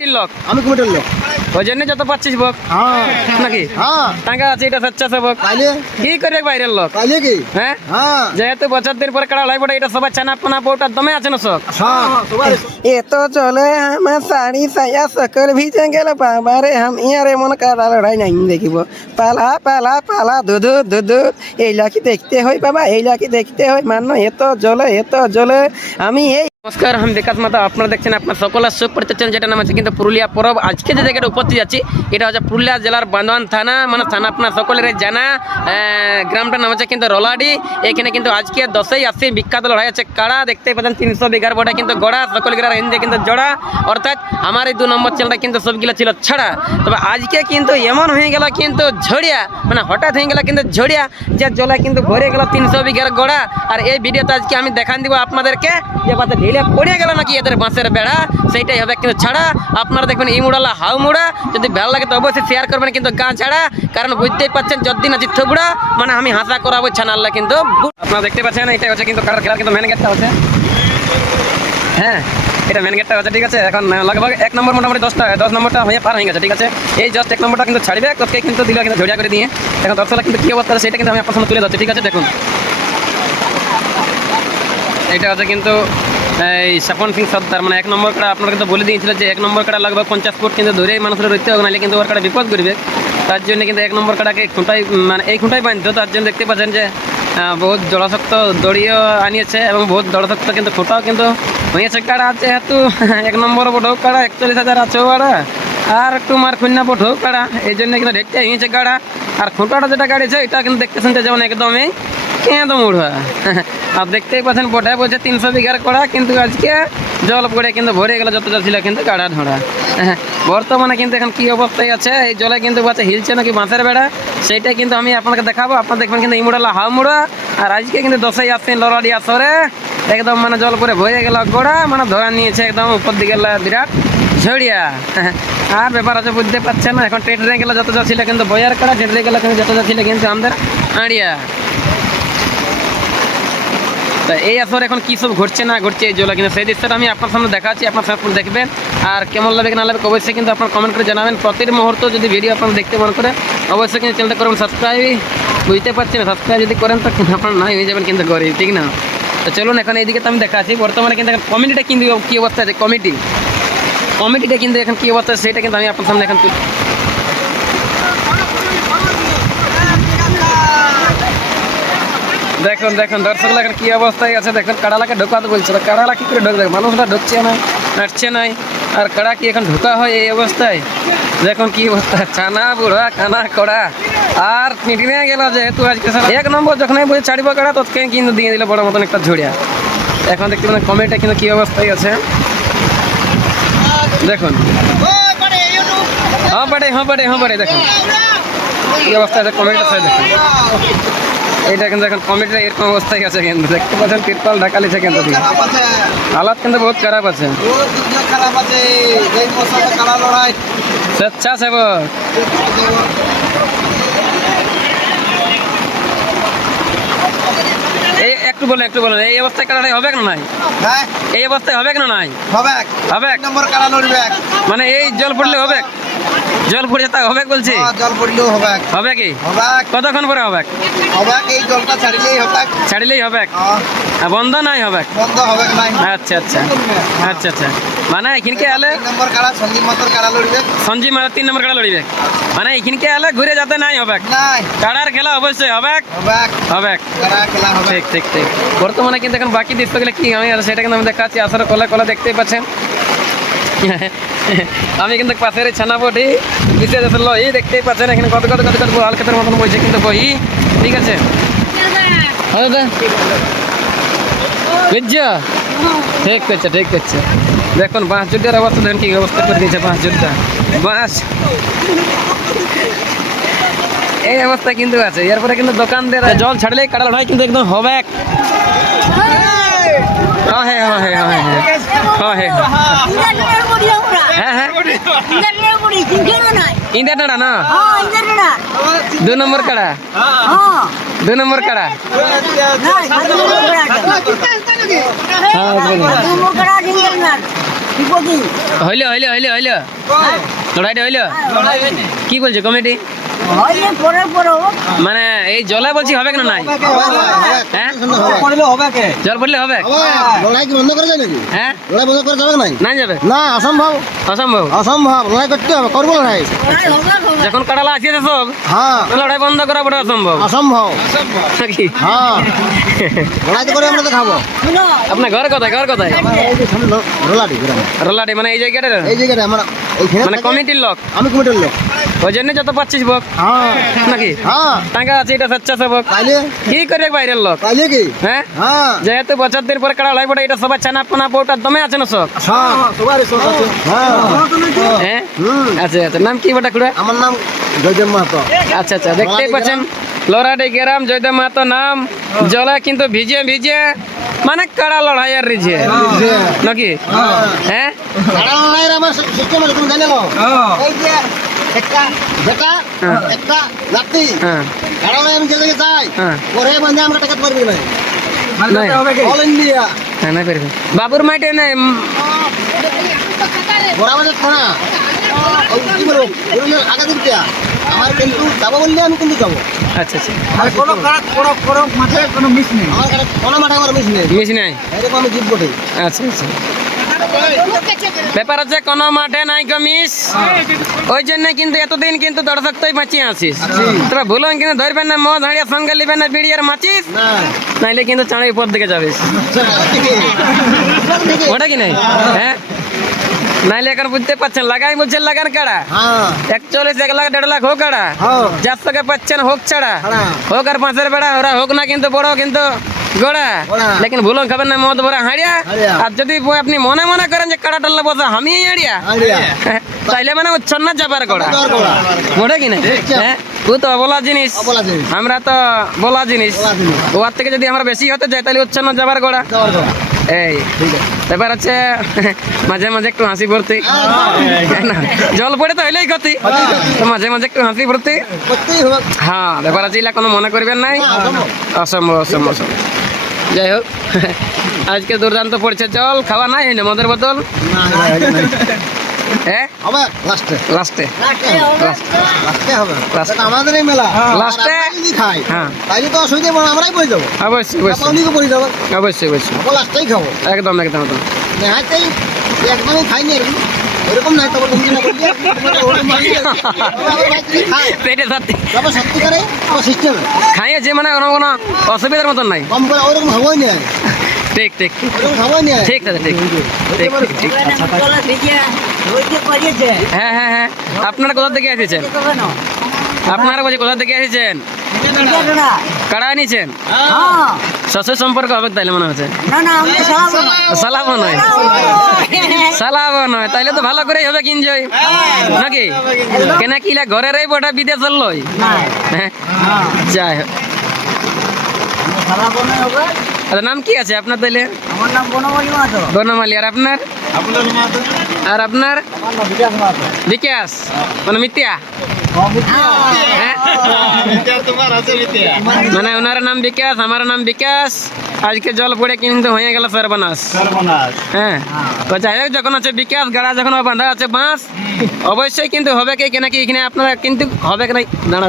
লোক। আমি কমিটির লোক। ওই জন্য যত পাচ্ছিস বক। হ্যাঁ। নাকি? হ্যাঁ। টাকা আছে এটা কি করবে বাইরের লোক? কি? হ্যাঁ? যেহেতু বছর দিন পরে কাড়া লাই এটা সবাই ছানা পোনা পোটা দমে আছে না সব? এ তো চলে আমার শাড়ি সকল ভিজে গেল বাবারে हम ইয়ারে মন কারা লড়াই নাই দেখিব। পালা পালা পালা দুধু দুধু দেখতে হই বাবা এইলা কি দেখতে হয় মান্য এত জলে এত জলে আমি এই নমস্কার, আমি বিকাশ মাতা, আপনারা দেখছেন আপনার সকলের সুখ পরিচর্চা যেটা নাম আছে কিন্তু পুরুলিয়া পরব। আজকে যে জায়গাটা উপস্থিত যাচ্ছি এটা হচ্ছে পুরুলিয়া জেলার বান্দোয়ান থানা মানে থানা আপনার সকলের জানা গ্রামটার নাম হচ্ছে কিন্তু রলাডি। এখানে কিন্তু আজকে দশই আসি বিখ্যাত লড়াই আছে। কাড়া দেখতে পাচ্ছেন, তিনশো বিঘার বটে কিন্তু গড়া, সকল গিরার হিন্দে কিন্তু জড়া। অর্থাৎ আমার এই দু নম্বর চ্যানেলটা কিন্তু সবগুলো ছিল ছাড়া। তবে আজকে কিন্তু এমন হয়ে গেল কিন্তু ঝড়িয়া মানে হঠাৎ হয়ে গেল কিন্তু ঝড়িয়া, যে জলে কিন্তু ভরে গেল তিনশো বিঘার গড়া। আর এই ভিডিওতে আজকে আমি দেখান দিব আপনাদেরকে, যে বাতে ঢিলে পড়ে গেল নাকি এদের বাঁশের বেড়া? সেইটাই হবে কিন্তু ছাড়া। আপনারা দেখবেন এই মুড়ালা হাউ মুড়া যদি ভালো লাগে তো অবশ্যই শেয়ার করবেন কিন্তু গাঁ ছাড়া। কারণ বুঝতেই পাচ্ছেন যতদিন আছে থবুড়া মানে আমি হাসা করাবো ছানাল্লা কিন্তু আপনারা দেখতে পাচ্ছেন এটা হচ্ছে কিন্তু কারার খেলার কিন্তু মেন গেটটা হচ্ছে। হ্যাঁ এটা মেন গেটটা আছে ঠিক আছে? এখন লগভগ এক নম্বর মোটামুটি দশটা, দশ নম্বরটা হয়ে পার হয়ে গেছে, ঠিক আছে? এই জাস্ট এক নম্বরটা কিন্তু ছাড়বে তোকে কিন্তু দিল কিন্তু ঝড়িয়া করে দিয়ে। এখন দর্শকরা কিন্তু কী অবস্থা সেটা কিন্তু আমি আপনার সামনে তুলে যাচ্ছি ঠিক আছে? দেখুন। এটা হচ্ছে কিন্তু এই স্বপন সিং সর্দার মানে এক নম্বর কাটা আপনারা কিন্তু বলে দিয়েছিল যে এক নম্বর কাটা লাগবে পঞ্চাশ ফুট কিন্তু ধরেই মানুষের রইতে হবে, নাহলে কিন্তু ওর কাটা বিপদ করবে তার জন্য কিন্তু এক নম্বর কাটাকে খুঁটাই মানে এই খুঁটাই বাঁধতো তার জন্য দেখতে পাচ্ছেন যে বহুত জড়শক্ত দড়িও আনিয়েছে এবং বহুত জড়শক্ত কিন্তু খুঁটাও কিন্তু হয়েছে। কাড়া যেহেতু এক নম্বর বড় কাড়া, একচল্লিশ হাজার আছে কাড়া, আর একটু মার খুন্না পঠো কাড়া, এই জন্য কিন্তু ঢেকতে হয়েছে কাড়া। আর খুঁটাটা যেটা গাড়িছে, এটা কিন্তু দেখতেছেন যেমন একদমই একদম উড়া আর দেখতেই পাচ্ছেন পটায় বলছে তিনশো বিঘার কড়া, কিন্তু আজকে জল পড়ে কিন্তু ভরে গেল, যত জল ছিল কিন্তু গাড়া ধরা বর্তমানে কিন্তু এখন কি অবস্থায় আছে, এই জলে কিন্তু বাচ্চা হিলছে নাকি বাঁশের বেড়া সেইটাই কিন্তু আমি আপনাকে দেখাবো। আপনার দেখবেন কিন্তু এই মুড়ালা হাও মুড়া, আর আজকে কিন্তু দশই আসছেন লড়ালি আসরে। একদম মানে জল পরে ভরে গেল, গোড়া মানে ধরা নিয়েছে একদম উপর দিকে বিরাট ঝড়িয়া। আর ব্যাপার আছে, বুঝতে পারছেন না, এখন ট্রেনে গেলে যত যা ছিল কিন্তু বয়ার কাড়া ট্রেনে গেলে কিন্তু যত যা ছিল কিন্তু আমাদের আড়িয়া। তা এই আসর এখন কী সব ঘটছে না ঘটছে এই জলা কিন্তু সেই দৃশ্যটা আমি আপনার সামনে দেখাচ্ছি আপনার সামনে দেখবেন। আর কেমন লাগে না লাগে অবশ্যই কিন্তু আপনার কমেন্ট করে জানাবেন। প্রতিটি মুহূর্ত যদি ভিডিও আপনারা দেখতে মনে করে, অবশ্যই কিন্তু চ্যানেলটা করবেন সাবস্ক্রাইব বুঝতে পারছেন সাবস্ক্রাইব যদি করেন তো কিন্তু আপনার নাই হয়ে যাবেন কিন্তু গরিব ঠিক না? তো চলুন এখন এইদিকে তো আমি দেখাচ্ছি বর্তমানে কিন্তু এখন কমিটিটা কিন্তু কী অবস্থা আছে? কমিটি কমিটিটা কিন্তু এখন কী অবস্থা সেটা কিন্তু আমি আপনার সামনে এখন তুল- দেখুন দেখুন দর্শকরা এখন কি অবস্থায় আছে। দেখুন, কাড়ালাকে ঢোকাতে বলছে তো কাড়ালা কি করে ঢোকবে? মানুষরা ঢুকছে না হাঁটছে নাই আর কাড়া কি এখন ঢোকা হয় এই অবস্থায়? দেখুন কি অবস্থা। ছানা বুড়া, কানা কড়া। আর নিয়ে গেল যেহেতু আজকে এক নম্বর যখনই বলছে, ছাড়িব কাড়া তৎক্ষণ কিন্তু দিয়ে দিল বড় মতন একটা ঝুড়িয়া। এখন দেখতে পাবেন কমেন্টটা কিন্তু কি অবস্থায় আছে। দেখুন। হ্যাঁ পারে হ্যাঁ পারে হ্যাঁ পারে দেখুন। কি অবস্থা আছে কমেন্টটা দেখুন। এইটা কিন্তু এখন কমিটির এরকম অবস্থায় আছে কিন্তু। দেখতে পাচ্ছেন তিরপাল ঢাকা লিছে কিন্তু। হালাত কিন্তু বহুত খারাপ আছে। স্বেচ্ছাসেবক। এই একটু বলেন একটু বলেন। এই অবস্থায় কাটাটাই হবে না নাই? হ্যাঁ। এই অবস্থায় হবে না নাই? হবে। হবে। নম্বর কালা লড়বে? মানে এই জল পড়লে হবে? জল পড়ে তা হবে বলছি? হ্যাঁ, জল পড়লেও হবে হবে কি হবে কতক্ষণ পরে হবে হবে এই জলটা ছাড়িলেই হবে ছাড়িলেই হবে হ্যাঁ, বন্ধ নাই হবে বন্ধ হবে নাই। আচ্ছা আচ্ছা। আচ্ছা আচ্ছা। মানে এখানকে আলে? নম্বর কালা সন্দীপ মাতর কালা লড়বে। সঞ্জীব মারা তিন নম্বর কাটা লড়িবে। মানে এখানকে আলে ঘুরে যেতে নাই হবে নাই। কাড়ার খেলা অবশ্যই হবে হবে ঠিক ঠিক ঠিক। বর্তমানে কিন্তু এখন বাকি দৃশ্যগুলো কি আমি আর সেটা কিন্তু আমি দেখাচ্ছি। আসলে কলা কলা দেখতেই পাচ্ছেন। আমি কিন্তু পাশের ছানাপটি বিশেষ লই দেখতেই না এখানে কত কত কত কত বল খেতের মতন বইছে কিন্তু বই। ঠিক আছে? হ্যাঁ, হ্যাঁ, হ্যাঁ। ঠিক করছে ঠিক করছে। দেখুন বাঁশ যুদ্ধের অবস্থা দেখেন কি অবস্থা করে দিয়েছে বাঁশ যোদ্ধা বাঁশ। এই অবস্থা কিন্তু আছে। এরপরে কিন্তু দোকান দেওয়া জল ছাড়লে কাটা লড়াই কিন্তু একদম হবে হ্যাঁ হ্যাঁ হ্যাঁ হ্যাঁ হ্যাঁ হ্যাঁ। ಇಂದರ್ನಡ ನಾ? ದು ನಂಬರ್ ಕಡ? ದು ನಂಬರ್ ಕಡ? হইল হইল হইল হইল লড়াইটা হইল কি বলছো কমেডি মানে এই জলে বলছি হবে কেন নাই? হ্যাঁ? করলে হবে কে? জল পড়লে হবে? লড়াই কি বন্ধ করা যায় নাকি? হ্যাঁ? লড়াই বন্ধ করা যাবে নাই? নাই যাবে? না অসম্ভব। অসম্ভব? অসম্ভব। লড়াই করতে হবে করব লড়াই। যখন কাটালা আসিয়েছে সব হ্যাঁ। লড়াই বন্ধ করা বড় অসম্ভব। অসম্ভব। নাকি? হ্যাঁ। লড়াই তো করে আমরা তো খাব। আপনার ঘর কোথায়? ঘর কোথায়? রোলাটি রোলাটি মানে এই জায়গাটা এই জায়গাটা আমরা মানে। কমিটির লোক। আমি কমিটির লোক। ওই জন্য যত পাচ্ছিস বক। হ্যাঁ। নাকি? হ্যাঁ। টাকা আছে এটা স্বেচ্ছাসেবক কি করে বাইরের লোক? কি? হ্যাঁ? হ্যাঁ। যেহেতু বছর দিন পরে কাড়া পড়ে এটা সবাই ছানা পোনা পৌটা দমে আছে না সব? হ্যাঁ আচ্ছা আচ্ছা। নাম কি বটা কুড়া আমার নাম জয়দেব মাহাতো। আচ্ছা আচ্ছা। দেখতেই পাচ্ছেন লড়াডি গ্রাম জয়দেব মাহাতো নাম। জলে কিন্তু ভিজে ভিজে মানে কাড়া লড়াই আর রিঝে নাকি? হ্যাঁ। লড়াইয়ের আমার সিস্টেম আছে তুমি জানে না এই যে একটা বেটা হ্যাঁ। একটা নাতি। হ্যাঁ। আমি যে জায়গায় যাই হ্যাঁ। পরে বান্ধে আমরা টাকা পারবি না। নাই। হবে কে? All India. হ্যাঁ নাই পারবে। বাবুর মাইটে নাই বরাবরের থানা। কি বলব আগে দিতে আমার কিন্তু যাব বললে আমি কিন্তু যাব। আচ্ছা আচ্ছা। আর কোনো খারাপ কোনো কোনো মাঠে কোনো মিস নেই। আমার কোনো মাঠে আমার মিস নেই। মিস নাই। এরকম আমি জিতবো ঠিক আচ্ছা আচ্ছা। ব্যাপার হচ্ছে কোনো মাঠে নাই গো মিস। ওই জন্য কিন্তু এতদিন কিন্তু দর্শক তুই বাঁচিয়ে আছিস। তবে ভুলন কিন্তু ধরবেন না মদ হাঁড়িয়া সঙ্গে লিবেন না বিড়ি আর মাছিস। নাইলে কিন্তু চাঁড়ি উপর দিকে যাবিস। ওটা কি নাই? হ্যাঁ? নাইলে এখন বুঝতে পারছেন লাগাই বলছেন লাগান কাড়া হ্যাঁ। একচল্লিশ এক লাখ দেড় লাখ হোক কাড়া হ্যাঁ। যার সঙ্গে পাচ্ছেন হোক ছাড়া। হোক আর পাঁচের বেড়া ওরা হোক না কিন্তু বড় কিন্তু গোড়া। লেকিন ভুলন খাবেন না মদ ভরা হাঁড়িয়া। আর যদি আপনি মনে মনে করেন যে কাড়া টাল্লা বসা আমি হাঁড়িয়া। তাইলে মানে উচ্ছন্ন যাবার গোড়া। মোটে কি না হ্যাঁ? ও তো অবলা জিনিস। আমরা তো বলা জিনিস। ওর থেকে যদি আমরা বেশি হতে যাই তাহলে উচ্ছন্ন যাবার গোড়া। এই। ব্যাপার হচ্ছে মাঝে মাঝে একটু হাসি ভর্তি জল পড়ে তো হইলেই ক্ষতি। তো মাঝে মাঝে একটু হাসি ভর্তি হ্যাঁ ব্যাপার আছে এগুলা কোনো মনে করবেন নাই? অসম্ভব অসম্ভব অসম্ভব। যাই হোক। আজকে দুর্দান্ত পড়ছে। জল খাওয়া নাই হয়নি মদের বোতল। একদম একদম একদম। খাইনি। এরকম না সত্যি আমার সিস্টেমে খাইয়ে যে মানে কোনো কোনো অসুবিধার মতন নাই। কম করে ওরকম হবই নি। ঠিক হ্যাঁ হ্যাঁ হ্যাঁ। আপনারা কোথা থেকে এসেছেন? আপনারা বলছি কোথা থেকে এসেছেন? কাড়া নিছেন শ্বশুর সম্পর্ক হবে তাইলে মনে হচ্ছে? সালাবো নয়। সালাবো নয়। তাইলে তো ভালো করে হবে কিনজয় নাকি? কেন কিলা ঘরে রইব ওটা বিদেশের লই হ্যাঁ। যাই হোক। নাম কি আছে আপনার তাইলে? আমার নাম বনমালী মাহাতো। বনমালী আর আপনার? আপনার আর আপনার? বিকাশ মানে মিথ্যা? মানে ওনার নাম বিকাশ আমার নাম বিকাশ। আজকে জল পড়ে কিন্তু হয়ে গেল সর্বনাশ। সর্বনাশ। হ্যাঁ। তো যাই হোক যখন আছে বিকাশ গাড়া যখন বাঁধা আছে বাঁশ অবশ্যই কিন্তু হবে কি কেনা কি এখানে আপনারা কিন্তু হবে কি নাই দাঁড়া